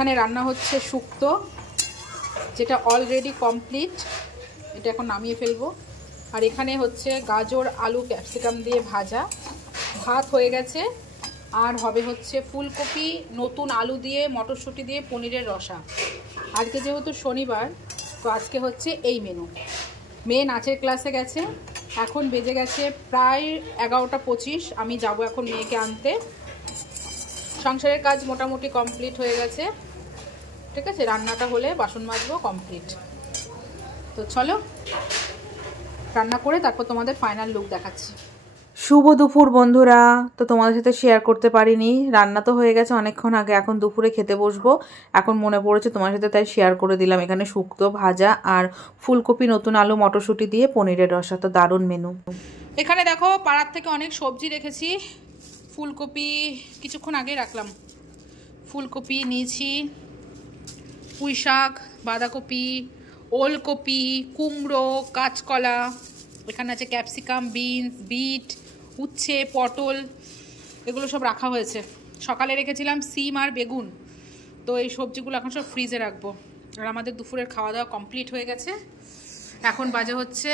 এখানে রান্না হচ্ছে শুক্তো, যেটা অলরেডি কমপ্লিট। এটা এখন নামিয়ে ফেলবো। আর এখানে হচ্ছে গাজর আলু ক্যাপসিকাম দিয়ে ভাজা, ভাত হয়ে গেছে। আর হবে হচ্ছে ফুলকপি নতুন আলু দিয়ে মটরশুঁটি দিয়ে পনিরের রসা। আজকে যেহেতু শনিবার, তো আজকে হচ্ছে এই মেনু। মেয়ে নাচের ক্লাসে গেছে, এখন বেজে গেছে প্রায় 11টা 25। আমি যাব এখন মেয়েকে আনতে। সংসারের কাজ মোটামুটি কমপ্লিট হয়ে গেছে, ঠিক আছে। রান্নাটা হলে বাসন মাজবো, কমপ্লিট। তো চলো রান্না করে তারপর তোমাদের ফাইনাল লুক দেখাচ্ছি। শুভ দুপুর বন্ধুরা। তো তোমাদের সাথে শেয়ার করতে পারিনি, রান্না তো হয়ে গেছে অনেকক্ষণ আগে, এখন দুপুরে খেতে বসবো। এখন মনে পড়েছে তোমার সাথে, তাই শেয়ার করে দিলাম। এখানে শুক্তো ভাজা আর ফুলকপি নতুন আলু মটরশুঁটি দিয়ে পনিরের রসা, তো দারুণ মেনু। এখানে দেখো পাড়ার থেকে অনেক সবজি রেখেছি। ফুলকপি কিছুক্ষণ আগে রাখলাম, ফুলকপি নিয়েছি, পুঁই শাক, বাঁধাকপি, ওলকপি, কুমড়ো, কাঁচকলা, এখানে আছে ক্যাপসিকাম, বিনস, বিট, উচ্ছে, পটল, এগুলো সব রাখা হয়েছে। সকালে রেখেছিলাম সিম আর বেগুন, তো এই সবজিগুলো এখন সব ফ্রিজে রাখবো। আর আমাদের দুপুরের খাওয়া দাওয়া কমপ্লিট হয়ে গেছে। এখন বাজে হচ্ছে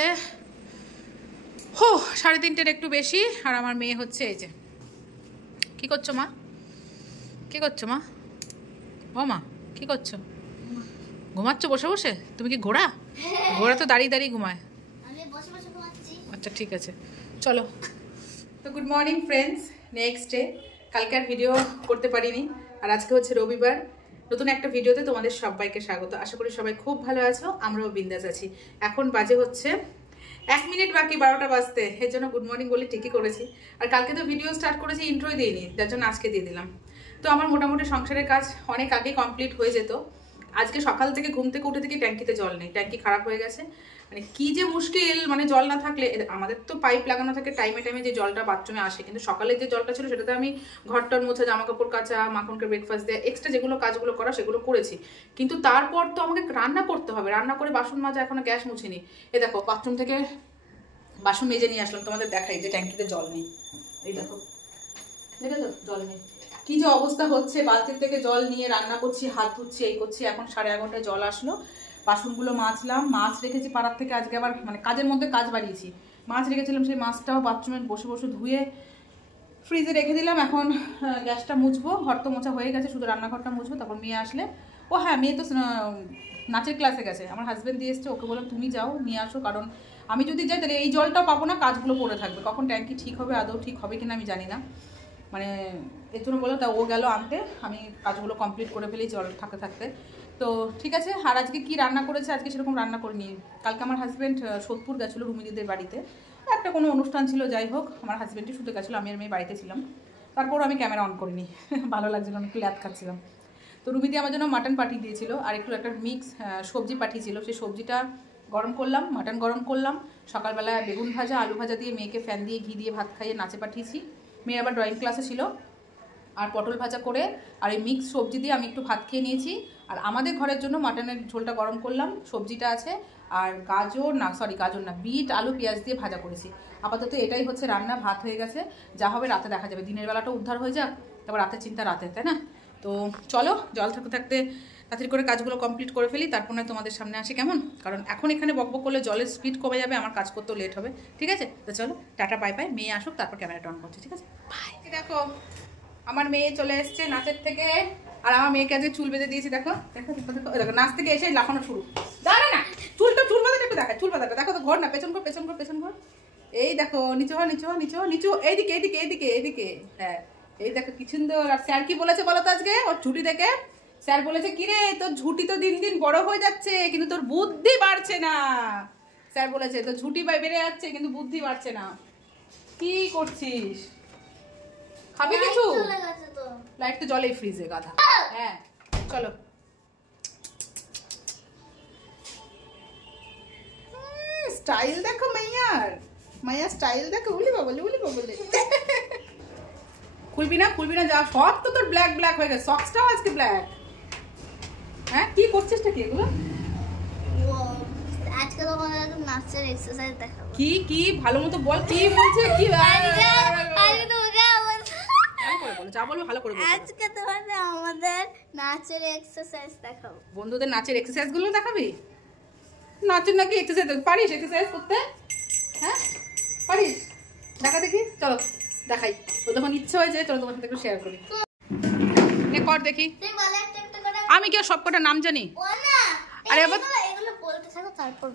3:30 একটু বেশি। আর আমার মেয়ে হচ্ছে এই যে, কী করছো মা? কী করছো মা? ও মা কী করছো? ঘুমাচ্ছ বসে বসে? তুমি কি ঘোড়া? ঘোড়া তো দাঁড়িয়ে দাঁড়িয়ে ঘুমায়। আচ্ছা ঠিক আছে, চলো। তো good morning friends, next day. কালকে আর ভিডিও করতে পারিনি, আর আজকে হচ্ছে রবিবার। নতুন একটা ভিডিওতে তোমাদের সবাইকে স্বাগত। আশা করি সবাই খুব ভালো আছো, আমরাও বিন্দাস আছি। এখন বাজে হচ্ছে 1 মিনিট বাকি 12টা বাজতে, এর জন্য গুড মর্নিং বলে ঠিকই করেছি। আর কালকে তো ভিডিও স্টার্ট করেছি, ইন্ট্রোই দিইনি, যার জন্য আজকে দিয়ে দিলাম। তো আমার মোটামুটি সংসারের কাজ অনেক আগে কমপ্লিট হয়ে যেত। আজকে সকাল থেকে ঘুম থেকে উঠে থেকে ট্যাঙ্কিতে জল নেই, ট্যাঙ্কি খারাপ হয়ে গেছে। মানে কি যে মুশকিল, মানে জল না থাকলে। আমাদের তো পাইপ লাগানো থাকে, টাইমে টাইমে যে জলটা বাথরুমে আসে, কিন্তু সকালে যে জলটা ছিল সেটাতে আমি ঘরটার মোছা, জামা কাপড় কাচা, মাখনকে ব্রেকফাস্ট দেওয়া, এক্সট্রা যেগুলো কাজগুলো করা সেগুলো করেছি। কিন্তু তারপর তো আমাকে রান্না করতে হবে, রান্না করে বাসন মাজা, এখনো গ্যাস মুছিনি। এ দেখো বাথরুম থেকে বাসন মেজে নিয়ে আসলাম, তোমাদের দেখাই যে ট্যাঙ্কিতে জল নেই। এই দেখো, দেখেছো জল নেই। কি যে অবস্থা হচ্ছে, বালতির থেকে জল নিয়ে রান্না করছি, হাত ধুচ্ছি, এই করছি। এখন 11:30টায় জল আসলো, বাসনগুলো মাজলাম। মাছ রেখেছি পাড়ার থেকে, আজকে আবার মানে কাজের মধ্যে কাজ বাড়িয়েছি। মাছ রেখেছিলাম, সেই মাছটাও বাথরুমে বসে বসে ধুয়ে ফ্রিজে রেখে দিলাম। এখন গ্যাসটা মুছবো, ঘর তো মোছা হয়ে গেছে, শুধু রান্নাঘরটা মুছবো। তারপর মেয়ে আসলে, ও হ্যাঁ মেয়ে তো নাচের ক্লাসে গেছে, আমার হাজব্যান্ড দিয়ে এসছে, ওকে বললাম তুমি যাও নিয়ে আসো, কারণ আমি যদি যাই তাহলে এই জলটাও পাবো না, কাজগুলো পড়ে থাকবে। কখন ট্যাঙ্কি ঠিক হবে, আদৌ ঠিক হবে কিনা আমি জানি না, মানে এর জন্য বললাম। তা ও গেল আনতে, আমি কাজগুলো কমপ্লিট করে ফেলি জল থাকতে থাকতে। তো ঠিক আছে। আর আজকে কি রান্না করেছে, আজকে সেরকম রান্না করিনি। কালকে আমার হাজব্যান্ড সোদপুর গেছিলো রুমিদিদের বাড়িতে, একটা কোনো অনুষ্ঠান ছিল, যাই হোক। আমার হাজব্যান্ডই শুতে গেছিলো, আমি আর মেয়ে বাড়িতে ছিলাম। তারপর আমি ক্যামেরা অন করিনি, ভালো লাগছিল না, একটু ল্যাদ খাচ্ছিলাম। তো রুমিদি আমার জন্য মাটন পাঠিয়ে দিয়েছিল, আর একটু একটা মিক্স সবজি পাঠিয়েছিল। সেই সবজিটা গরম করলাম, মাটন গরম করলাম। সকালবেলা বেগুন ভাজা আলু ভাজা দিয়ে মেয়েকে ফ্যান দিয়ে ঘি দিয়ে ভাত খাইয়ে নাচে পাঠিয়েছি। মেয়ে আবার ড্রয়িং ক্লাসে ছিল। আর পটল ভাজা করে আর এই মিক্স সবজি দিয়ে আমি একটু ভাত খেয়ে নিয়েছি। আর আমাদের ঘরের জন্য মাটনের ঝোলটা গরম করলাম, সবজিটা আছে। আর গাজর না, বিট আলু পেঁয়াজ দিয়ে ভাজা করেছি। আপাতত এটাই হচ্ছে রান্না, ভাত হয়ে গেছে, যা হবে রাতে দেখা যাবে। দিনের বেলাটা উদ্ধার হয়ে যাক, তারপর রাতের চিন্তা রাতে, তাই না? তো চলো জল থাকতে থাকতে তাড়াতাড়ি করে কাজগুলো কমপ্লিট করে ফেলি, তারপর নয় তোমাদের সামনে আসি, কেমন? কারণ এখন এখানে বকবক করলে জলের স্পিড কমে যাবে, আমার কাজ করতেও লেট হবে, ঠিক আছে? তো চলো টাটা বাই বাই, মেয়ে আসুক তারপর ক্যামেরাটা অন করছি, ঠিক আছে? বাই। দেখো আমার মেয়ে চলে এসছে নাচের থেকে, আর আমার মেয়েকে আজকে চুল বেঁধে দিয়েছি। দেখো দেখো দেখো, নাচ থেকে এসে লাফানো শুরু। দাঁড়া না, চুল বাঁধাটা একটু দেখা, চুল বাঁধাটা দেখো তো, ঘর না পেছন ঘর, পেছন ঘর, পেছন ঘর। এই দেখো নিচু হ, নিচু হ, নিচু হ, নিচু, এইদিকে এইদিকে এইদিকে এইদিকে, হ্যাঁ এই দেখো কি সুন্দর। আর স্যার কি বলেছে বলো তো আজকে ওর ঝুটি দেখে? স্যার বলেছে কি রে, তোর ঝুটি তো দিন দিন বড় হয়ে যাচ্ছে, কিন্তু তোর বুদ্ধি বাড়ছে না। স্যার বলেছে তোর ঝুটি বেড়ে যাচ্ছে কিন্তু বুদ্ধি বাড়ছে না। কি করছিস? খাবি কিছু? লাইট তো জলে ফ্রিজে গাধা। হ্যাঁ চলো। স্টাইল দেখো মাইয়ার স্টাইল দেখো, উলি বাবলে উলি বাবলে। খুলবি না যা, সব তো তোর ব্ল্যাক ব্ল্যাক হয়ে গেছে, সক্সটাও আজকে ব্ল্যাক। হ্যাঁ কি করছিস কি এগুলো? আজকে তোমাদের নাচের এক্সারসাইজ দেখাবো। কি ভালো মতো বল, কি বলছে? কি বলো, যা বলবে ভালো করে বলবে। আজকে তোমাদের আমাদের নাচের এক্সারসাইজ দেখাবো। বন্ধুদের নাচের এক্সারসাইজ গুলো দেখাবি? নাচের নাকি এক্সারসাইজ পারিস এক্সারসাইজ করতে? হ্যাঁ পারিস? দেখা দেখি, চলো দেখাই। ও যখন ইচ্ছে হয়েছে চলো তোমার সাথে একটু শেয়ার করি। নে কর দেখি। তুই বলে একটা একটা করে। আমি কি সব কটা নাম জানি? ও না, আরে আবার এগুলো বলতে থাকো তারপর।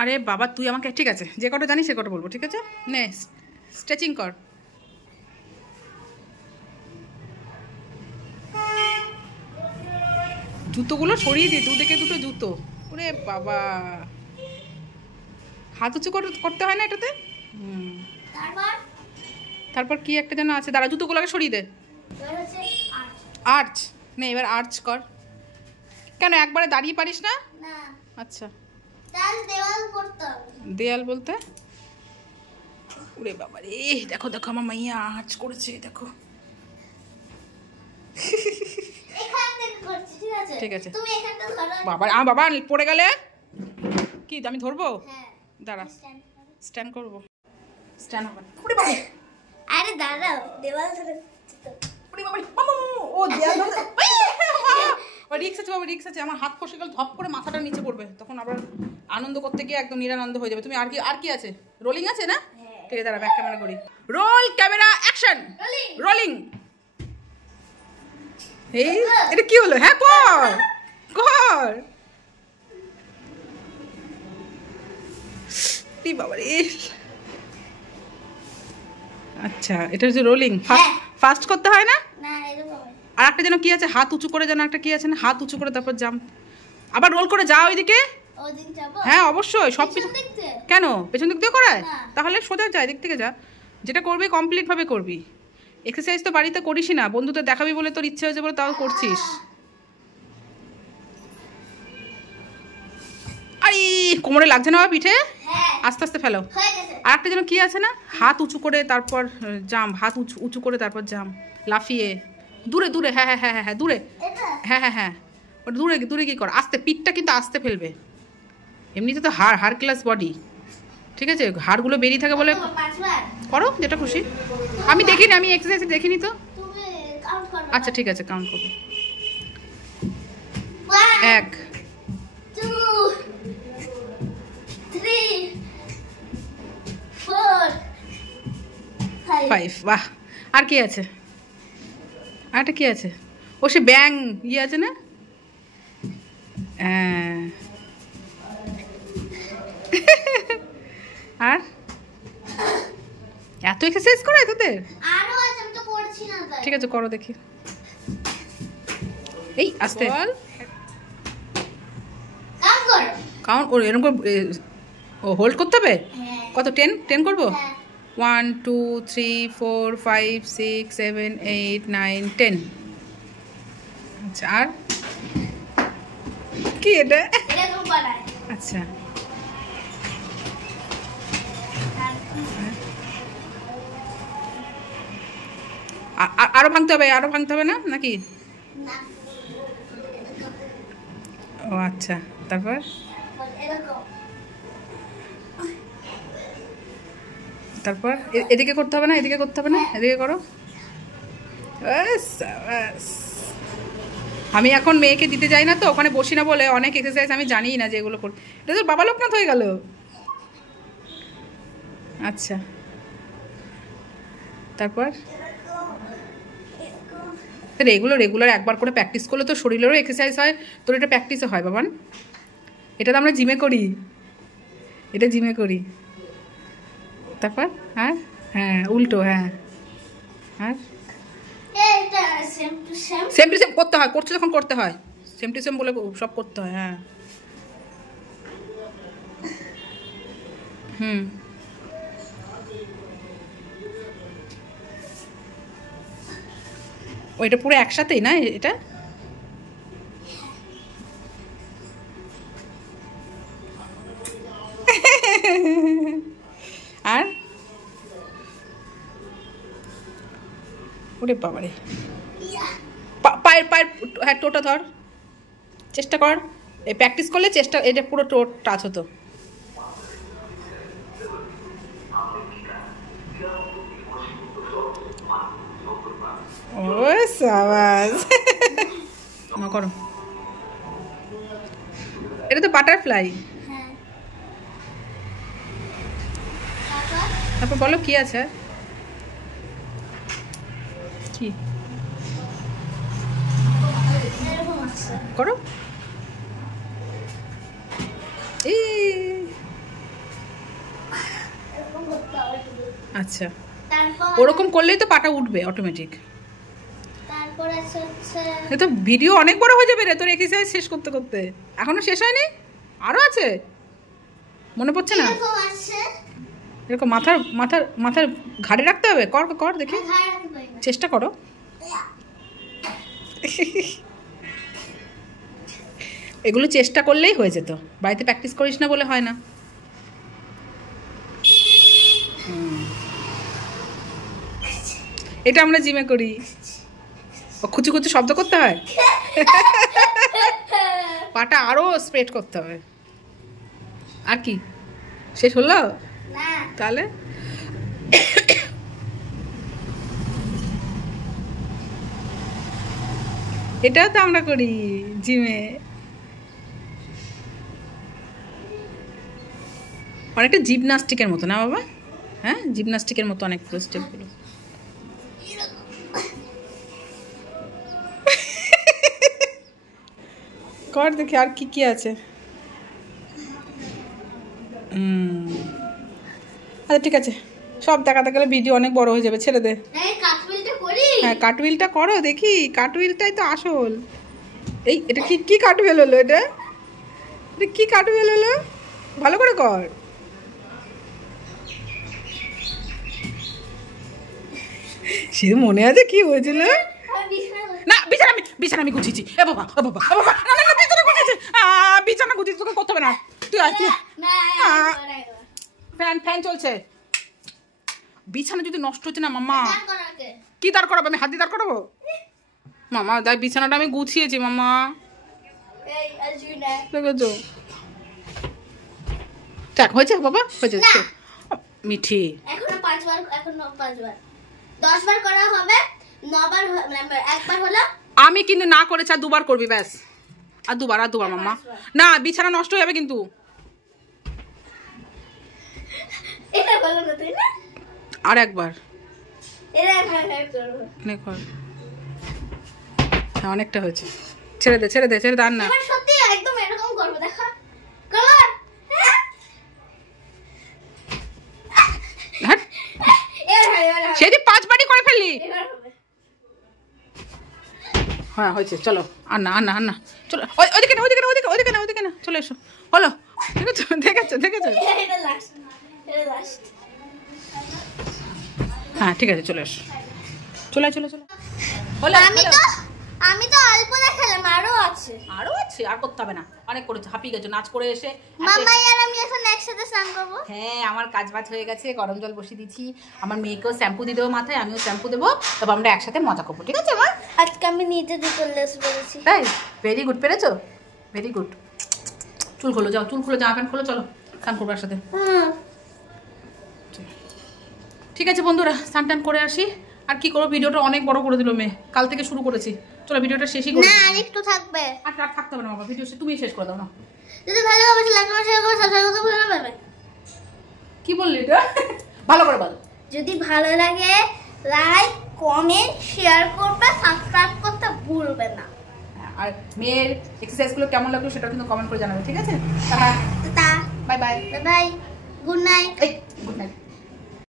আরে বাবা তুই আমাকে, ঠিক আছে যে কটা জানিস সে কটা বলবো, ঠিক আছে? নে স্ট্রেচিং কর। জুতোগুলো সরিয়ে দিই, দুদিকে দুটো জুতো। ওরে বাবা, হাত উঁচু করতে হয় না এটাতে? তারপর তারপর কি একটা যেন আছে, দাঁড়া জুতোগুলোকে সরিয়ে দে। এবার হচ্ছে আর্চ। আর্চ, নে এবার আর্চ কর। কেন একবারে দাঁড়িয়ে পারিস না? না, আচ্ছা তাহলে দেওয়াল করতে হবে। দেয়াল বলতে? ওরে বাবা রে, দেখো দেখো আমার মাইয়া আর্চ করেছে, দেখো। এখান থেকে করছি, ঠিক আছে? ঠিক আছে। তুমি এখানটা ধরো। বাবা বাবা পড়ে গেলে কি আমি ধরবো? হ্যাঁ, দাঁড়া stand করো। স্ট্যান্ড করবো, স্ট্যান্ড হবে না। ওরে বাবা, আরে দাঁড়াও, দেওয়াল ধরে। ওরে বাবা, মামা, ও দেয়াল ধরে। ও রিক্স আছে বাবা, রিক্স আছে। আমার হাত ফসে গেল, ধপ করে মাথাটা নিচে পড়বে, তখন আবার আনন্দ করতে গিয়ে একদম নিরানন্দ হয়ে যাবে। তুমি আর কি আছে? রোলিং আছে না? ঠিক আছে দাঁড়া ব্যাক ক্যামেরা করি। Roll camera action. রোলিং। এই এটা কি হলো? হ্যাঁ কর কর। বাবা রে, আচ্ছা এটা হচ্ছে রোলিং। ফাস্ট করতে হয় না? না, এরকম। আর একটা যেন কি আছে, হাত উঁচু করে যেন একটা কি আছে না, হাত উঁচু করে তারপর জাম্প, আবার রোল করে যাও ওইদিকে। ওদিক যাবো? হ্যাঁ অবশ্যই, সব কিছু। পেছন দিক দিয়ে? কেন পেছন দিক দিয়ে করায়? না। তাহলে সোজা যা, দিক থেকে যা, যেটা করবি কমপ্লিট ভাবে করবি। এক্সারসাইজ তো বাড়িতে করিসই না, বন্ধুদের দেখাবি বলে তোর ইচ্ছে হয়েছে বলে তাও করছিস। আরে কোমরে লাগছে না বাবা, পিঠে? হ্যাঁ, আস্তে আস্তে ফেলো। হয়ে গেছে। আর একটা যেন কি আছে না, হাত উঁচু করে তারপর জাম্প, হাত উঁচু করে তারপর জাম্প, লাফিয়ে দূরে দূরে। হ্যাঁ হ্যাঁ হ্যাঁ হ্যাঁ হ্যাঁ দূরে। এটা হ্যাঁ হ্যাঁ হ্যাঁ ওটা দূরে দূরে কি কর, আস্তে, পিঠটা কিন্তু আস্তে ফেলবে। এমনিতে তো হাড় ক্লাস বডি, ঠিক আছে? হাড়গুলো বেরিয়ে থাকে বলে পাঁচবার। করো যেটা খুশি। আমি দেখিনি, আমি এক্সারসাইজ দেখিনি তো। তুমি কাউন্ট করো। আচ্ছা ঠিক আছে কাউন্ট করবো। 1 1 2 3 4 5 5 বাহ। আর কি আছে? আরটা কি আছে? ও সে ব্যাং ইয়ে আছে না? হ্যাঁ। আর এত এক্সারসাইজ করে তোদের? আরো আছে, আমি তো করছি না তাই। ঠিক আছে করো দেখি। এই আস্তে বল। কাউন্ট করো। কাউন্ট ওর এরকম ও হোল্ড করতে হবে? হ্যাঁ। কত? 10 করবো? হ্যাঁ। 1 2 3 4 5 6 7 8 9 10। আচ্ছা আর কি এটা? এরকম করায়। আচ্ছা আরো ভাঙতে হবে না নাকি? না, ও আচ্ছা তারপর এরকম। তারপর এদিকে করতে হবে না, এদিকে করতে হবে না, এদিকে করো। ব্যাস, ব্যাস। আমি এখন মেয়েকে দিতে যাই না তো, ওখানে বসি না বলে অনেক এক্সারসাইজ আমি জানিই না যে এগুলো করি। এটা তো বাবা লোকনাথ হয়ে গেল। আচ্ছা তারপর রেগুলার একবার করে প্র্যাকটিস করলে তো শরীরেরও এক্সারসাইজ হয়, তোর এটা প্র্যাকটিসও হয় বাবান। এটা তো আমরা জিমে করি, এটা জিমে করি। তারপর হ্যাঁ হ্যাঁ উল্টো, হ্যাঁ আর এটা same to same. Same to same করতে হয়, করছে যখন করতে হয়, সেম টু সেম বলে সব করতে হয়। হ্যাঁ হুম ওইটা পুরো একসাথেই না এটা? আর ওরে বাবারে, পায়ের হ্যাঁ টোটা ধর, চেষ্টা কর। এই প্র্যাকটিস করলে চেষ্টা, এটা পুরো টোট টাচ হতো। ও ও সাবাস না করো, এটা তো বাটারফ্লাই। হ্যাঁ তারপর বলো কি আছে, কি এরকম আছে। করো। এই এরকম করতে হবে শুধু। আচ্ছা, তারপর ওরকম করলেই তো পাটা উঠবে অটোমেটিক। তারপর আছে হচ্ছে এ তো ভিডিও অনেক বড় হয়ে যাবে রে তোর এক্সারসাইজ শেষ করতে করতে। এখনো শেষ হয়নি, আরো আছে, মনে পড়ছে না? এরকম আছে। এরকম মাথার মাথার মাথার ঘাড়ে রাখতে হবে। কর কর দেখি, ঘাড়ে রাখতে পারি না। চেষ্টা করো। এগুলো চেষ্টা করলেই হয়ে যেত, বাড়িতে প্র্যাকটিস করিস না বলে হয় না। এটা আমরা জিমে করি, ও খুচু খুচু শব্দ করতে হয়। পাটা আরো স্প্রেড করতে হবে। আর কি শেষ হলো না তাহলে? এটাও তো আমরা করি জিমে। অনেকটা জিমনাস্টিকের মতো না বাবা? হ্যাঁ, জিমনাস্টিকের মতো অনেক পুরো স্টেপগুলো। কর দেখি আর কি কি আছে। আচ্ছা ঠিক আছে, সব দেখাতে গেলে ভিডিও অনেক বড় হয়ে যাবে, ছেড়ে দে। এই কাটবিলটা করি। হ্যাঁ, কাটউইলটা করো দেখি, কাটউইলটাই তো আসল। এই এটা কি কি কাটউইল হলো? এটা এটা কি কাটউইল হলো? ভালো করে কর। সে মনে আছে কি হয়েছিল? আমি বিছানা না, বিছানা আমি গুছিয়েছি। এ বাবা, ও বাবা, ও বাবা, না না না, বিছানা গুছিয়েছি। বিছানা গুছিয়েছি, তোকে করতে হবে না। তুই আয়, তুই আয়। না ফ্যান চলছে। বিছানা যদি নষ্ট হচ্ছে না মাম্মা, দাঁড় করাকে। কি দাঁড় করাবো? আমি হাত দিয়ে দাঁড় করাবো? মামা দেখ, বিছানাটা আমি গুছিয়েছি মামা, এই আসবি না। দেখেছো? দেখ হয়েছে বাবা, হয়েছে। না। মিঠি, এখনো 5 বার, এখনো 5 বার। 10 বার করা হবে, 9 বার মানে একবার হলো। আমি কিন্তু না করেছি, আর দুবার করবি ব্যাস। আর দুবার মাম্মা। না, বিছানা নষ্ট হয়ে যাবে কিন্তু। এটা বলো না তুই না। আর একবার এটা ভাই করব। নে কর। হ্যাঁ, অনেকটা হয়েছে। ছেড়ে দে আর না। এবার সত্যি একদম এরকম করব, দেখো। করব। হ্যাঁ, এবার সেটি 5 বারই করে ফেললি। এবার হবে। হ্যাঁ হয়েছে, চলো। আর না চলো, ওইদিকে না, চলে এসো। হলো, দেখেছো? এটা লাস্ট। হ্যাঁ ঠিক আছে, চলে এসো। চলে হলো। আমি তো অল্প দেখালাম, আরো আছে। আরো আছে, আর করতে হবে না, অনেক করেছো, হাঁপিয়ে গেছো নাচ করে এসে। মাম্মা আর আমি এখন একসাথে স্নান করব। হ্যাঁ, আমার কাজ বাজ হয়ে গেছে, গরম জল বসিয়ে দিচ্ছি। আমার মেয়েকেও শ্যাম্পু দিয়ে দেবো মাথায়, আমিও শ্যাম্পু দেবো, তবে আমরা একসাথে মজা করবো, ঠিক আছে মা? আজকে আমি নিজে দুটো লেস পেরেছি। তাই? ভেরি গুড, পেরেছো? Very good. চুল খোলো, যাও, জামা প্যান্ট খোলো, চলো স্নান করবো একসাথে। ঠিক আছে বন্ধুরা, স্নান টান করে আসি। আর কি করবো, ভিডিওটা অনেক বড় করে দিল মেয়ে, কাল থেকে শুরু করেছি। চলো ভিডিওটা শেষই করো। না, আর একটু থাকবে। আর থাকতে হবে না বাবা, ভিডিও তুমি শেষ করে দাও না। যদি ভালো হবে লাইক কমেন্ট শেয়ার করে সাবস্ক্রাইব করতে ভুলবেন না। কি বললি এটা? ভালো করে বল। যদি ভালো লাগে লাইক কমেন্ট শেয়ার করবে, সাবস্ক্রাইব করতে ভুলবেন না। আর মেয়ের এক্সারসাইজগুলো কেমন লাগলো সেটা কিন্তু কমেন্ট করে জানাবে, ঠিক আছে? টাটা, টা bye bye. Bye, good night. এই গুড নাইট।